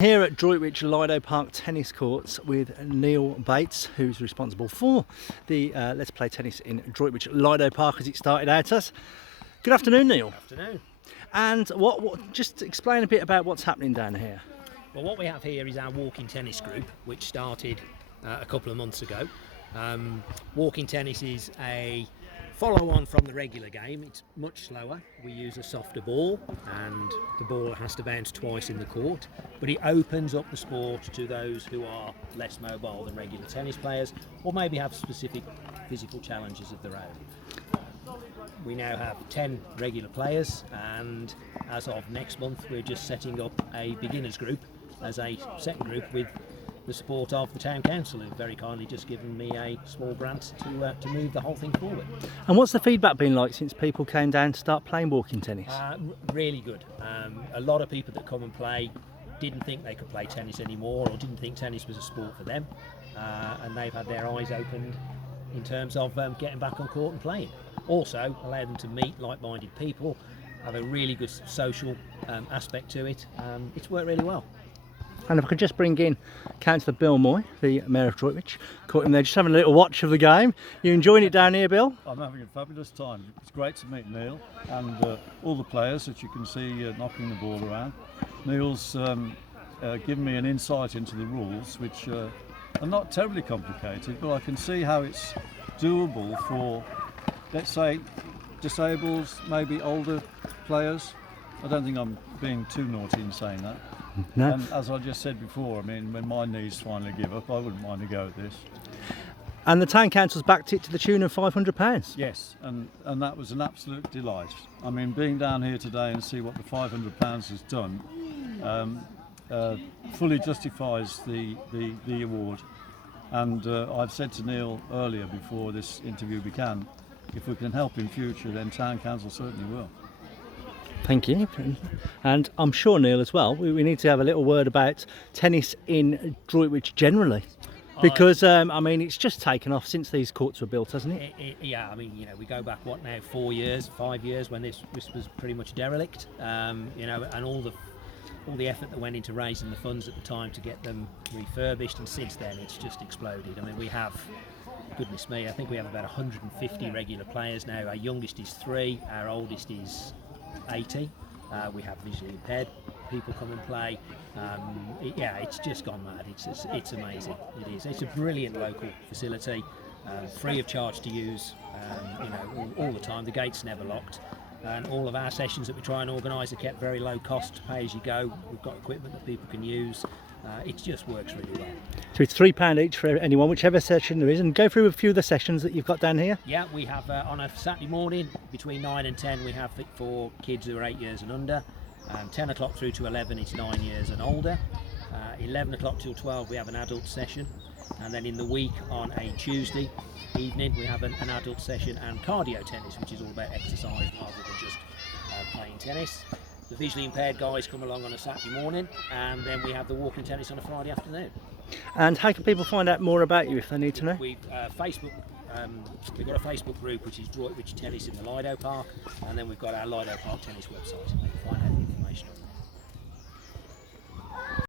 Here at Droitwich Lido Park tennis courts with Neil Bates, who's responsible for the Let's Play Tennis in Droitwich Lido Park as it started out as. Good afternoon, Neil. Good afternoon. And just explain a bit about what's happening down here. Well, what we have here is our walking tennis group, which started a couple of months ago. Walking tennis is a follow-on from the regular game. It's much slower. We use a softer ball and the ball has to bounce twice in the court, but it opens up the sport to those who are less mobile than regular tennis players or maybe have specific physical challenges of their own. We now have 10 regular players, and as of next month we're just setting up a beginners group as a second group with the support of the Town Council, who've very kindly just given me a small grant to move the whole thing forward. And what's the feedback been like since people came down to start playing walking tennis? Really good. A lot of people that come and play didn't think they could play tennis anymore or didn't think tennis was a sport for them, and they've had their eyes opened in terms of getting back on court and playing. Also allow them to meet like-minded people, have a really good social aspect to it. It's worked really well. And if I could just bring in Councillor Bill Moy, the Mayor of Droitwich, caught him there just having a little watch of the game. You enjoying it down here, Bill? I'm having a fabulous time. It's great to meet Neil and all the players that you can see knocking the ball around. Neil's given me an insight into the rules, which are not terribly complicated, but I can see how it's doable for, let's say, disabled, maybe older players. I don't think I'm being too naughty in saying that. No. And as I just said before, I mean, when my knees finally give up, I wouldn't mind a go at this. And the Town Council's backed it to the tune of £500. Yes, and that was an absolute delight. I mean, being down here today and see what the £500 has done fully justifies the award. And I've said to Neil earlier before this interview began, if we can help in future, then Town Council certainly will. Thank you. And I'm sure, Neil, as well, we need to have a little word about tennis in Droitwich generally. Because, I mean, it's just taken off since these courts were built, hasn't it? Yeah, I mean, you know, we go back, what now, 4 years, 5 years, when this was pretty much derelict, you know, and all the effort that went into raising the funds at the time to get them refurbished, and since then it's just exploded. I mean, we have, goodness me, I think we have about 150 regular players now. Our youngest is 3, our oldest is 80. We have visually impaired people come and play. Yeah, it's just gone mad. It's amazing. It is. It's a brilliant local facility, free of charge to use. You know, all the time. The gate's never locked, and all of our sessions that we try and organise are kept very low cost, pay as you go. We've got equipment that people can use. It just works really well. So it's £3 each for anyone, whichever session there is, and go through a few of the sessions that you've got down here. Yeah, we have on a Saturday morning between 9 and 10 we have it for kids who are 8 years and under. 10 o'clock through to 11 it's 9 years and older. 11 o'clock till 12 we have an adult session, and then in the week on a Tuesday evening we have an adult session and cardio tennis, which is all about exercise rather than just playing tennis. The visually impaired guys come along on a Saturday morning, and then we have the walking tennis on a Friday afternoon. And how can people find out more about you if they need to know? We've Facebook. We've got a Facebook group which is Droitwich Tennis in the Lido Park, and then we've got our Lido Park tennis website. They can find out the information on that.